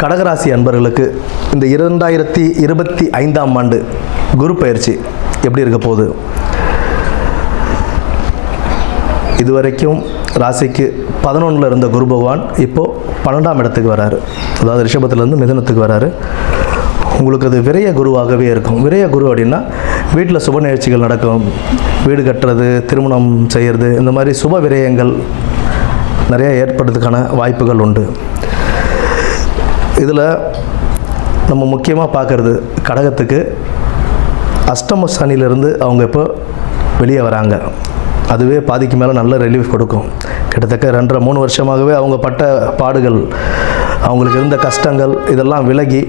கடகராசி அன்பர்களுக்கு இந்த 2025ஆம் ஆண்டு குரு பயிற்சி எப்படி இருக்க போகுது? இதுவரைக்கும் ராசிக்கு 11ல் இருந்த குரு பகவான் இப்போது 12ஆம் இடத்துக்கு வராரு. அதாவது ரிஷபத்திலேருந்து மிதுனத்துக்கு வராரு. உங்களுக்கு அது விரய குருவாகவே இருக்கும். விரய குரு அப்படின்னா வீட்டில் சுப நிகழ்ச்சிகள் நடக்கும், வீடு கட்டுறது, திருமணம் செய்கிறது, இந்த மாதிரி சுப விரயங்கள் நிறையா ஏற்படுறதுக்கான வாய்ப்புகள் உண்டு. இதில் நம்ம முக்கியமாக பார்க்குறது கடகத்துக்கு அஷ்டம சனியிலிருந்து அவங்க இப்போ வெளியே வராங்க. அதுவே பாதிக்கு மேலே நல்ல ரிலீஃப் கொடுக்கும். கிட்டத்தட்ட 2.5-3 வருஷமாகவே அவங்க பட்ட பாடுகள், அவங்களுக்கு இருந்த கஷ்டங்கள் இதெல்லாம் விலகி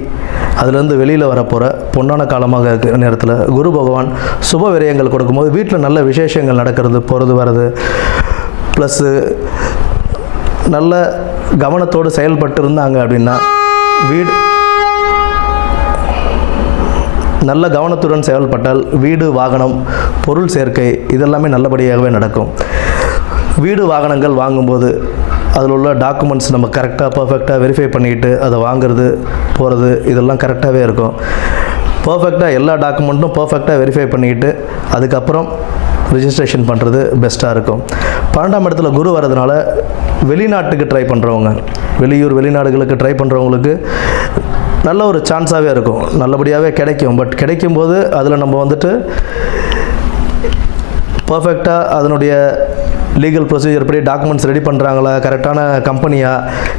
அதுலேருந்து வெளியில் வரப்போகிற பொன்னான காலமாக இருக்கிற நேரத்தில் குரு பகவான் சுப விரயங்கள் கொடுக்கும்போது வீட்டில் நல்ல விசேஷங்கள் நடக்கிறது, போகிறது வர்றது, ப்ளஸ்ஸு நல்ல கவனத்தோடு செயல்பட்டு இருந்தாங்க அப்படின்னா வீடு நல்ல கவனத்துடன் செயல்பட்டால் வீடு, வாகனம், பொருள் சேர்க்கை இதெல்லாமே நல்லபடியாகவே நடக்கும். வீடு வாகனங்கள் வாங்கும்போது அதில் உள்ள டாக்குமெண்ட்ஸ் நம்ம கரெக்டாக பர்ஃபெக்டாக வெரிஃபை பண்ணிக்கிட்டு அதை வாங்கிறது, போகிறது இதெல்லாம் கரெக்டாகவே இருக்கும். பர்ஃபெக்டாக எல்லா டாக்குமெண்ட்டும் பர்ஃபெக்டாக வெரிஃபை பண்ணிக்கிட்டு அதுக்கப்புறம் ரிஜிஸ்ட்ரேஷன் பண்ணுறது பெஸ்ட்டாக இருக்கும். 12ஆம் இடத்துல குரு வரதுனால வெளிநாட்டுக்கு ட்ரை பண்ணுறவங்க, வெளியூர் வெளிநாடுகளுக்கு ட்ரை பண்ணுறவங்களுக்கு நல்ல ஒரு சான்ஸாகவே இருக்கும், நல்லபடியாகவே கிடைக்கும். பட் கிடைக்கும்போது அதில் நம்ம வந்துட்டு பர்ஃபெக்டாக அதனுடைய லீகல் ப்ரொசீஜர் படி டாக்குமெண்ட்ஸ் ரெடி பண்ணுறாங்களா, கரெக்டான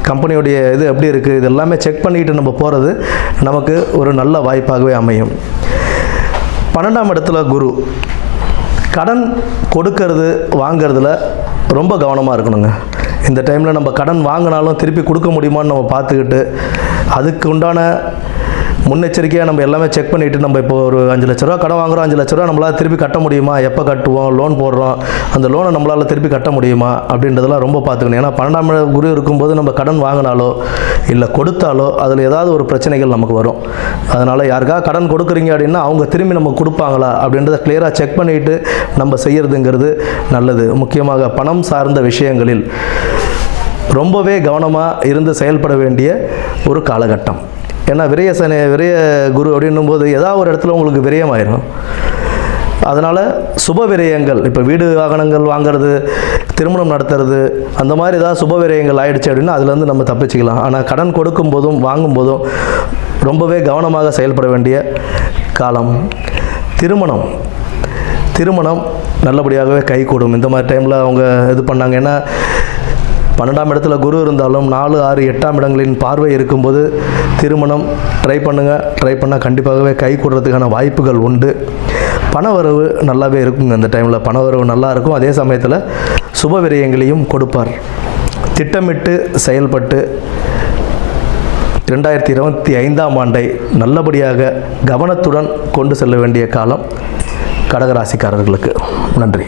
கம்பெனியுடைய இது எப்படி இருக்குது, இது எல்லாமே செக் பண்ணிக்கிட்டு நம்ம போகிறது நமக்கு ஒரு நல்ல வாய்ப்பாகவே அமையும். 12ஆம் இடத்துல குரு கடன் கொடுக்கறது வாங்கிறதுல ரொம்ப கவனமாக இருக்கணுங்க. இந்த டைமில் நம்ம கடன் வாங்கினாலும் திருப்பி கொடுக்க முடியுமான்னு நம்ம பார்த்துக்கிட்டு அதுக்கு உண்டான முன்னெச்சரிக்கையாக நம்ம எல்லாமே செக் பண்ணிவிட்டு, நம்ம இப்போ ஒரு 5 லட்ச ரூபா கடன் வாங்குகிறோம், 5 லட்ச ரூபா நம்மளால் திருப்பி கட்ட முடியுமா, எப்போ கட்டுவோம், லோன் போடுறோம், அந்த லோனை நம்மளால் திருப்பி கட்ட முடியுமா அப்படின்றதெல்லாம் ரொம்ப பார்த்துக்கணும். ஏன்னா 12ஆம் குரு இருக்கும்போது நம்ம கடன் வாங்கினாலோ இல்லை கொடுத்தாலோ அதில் ஏதாவது ஒரு பிரச்சனைகள் நமக்கு வரும். அதனால் யாருக்காக கடன் கொடுக்குறீங்க அப்படின்னா அவங்க திரும்பி நம்ம கொடுப்பாங்களா அப்படின்றத கிளியராக செக் பண்ணிவிட்டு நம்ம செய்கிறதுங்கிறது நல்லது. முக்கியமாக பணம் சார்ந்த விஷயங்களில் ரொம்பவே கவனமாக இருந்து செயல்பட வேண்டிய ஒரு காலகட்டம். ஏன்னா விரய குரு அப்படின்னும் போது ஏதாவது ஒரு இடத்துல உங்களுக்கு விரயமாயிரும். அதனால் சுப விரயங்கள், இப்போ வீடு வாகனங்கள் வாங்கிறது, திருமணம் நடத்துறது, அந்த மாதிரி ஏதாவது சுப விரயங்கள் ஆயிடுச்சு அப்படின்னா அதுலேருந்து நம்ம தப்பிச்சுக்கலாம். ஆனால் கடன் கொடுக்கும் போதும் வாங்கும் போதும் ரொம்பவே கவனமாக செயல்பட வேண்டிய காலம். திருமணம் நல்லபடியாகவே கைகூடும். இந்த மாதிரி டைமில் அவங்க இது பண்ணாங்க. ஏன்னா 12ஆம் இடத்துல குரு இருந்தாலும் 4, 6, 8ஆம் இடங்களின் பார்வை இருக்கும்போது திருமணம் ட்ரை பண்ணால் கண்டிப்பாகவே கை கூடுறதுக்கான வாய்ப்புகள் உண்டு. பணவரவு நல்லாவே இருக்குங்க. அந்த டைமில் பணவரவு நல்லா இருக்கும். அதே சமயத்தில் சுப விரயங்களையும் கொடுப்பார். திட்டமிட்டு செயல்பட்டு 2025ஆம் ஆண்டை நல்லபடியாக கவனத்துடன் கொண்டு செல்ல வேண்டிய காலம் கடகராசிக்காரர்களுக்கு. நன்றி.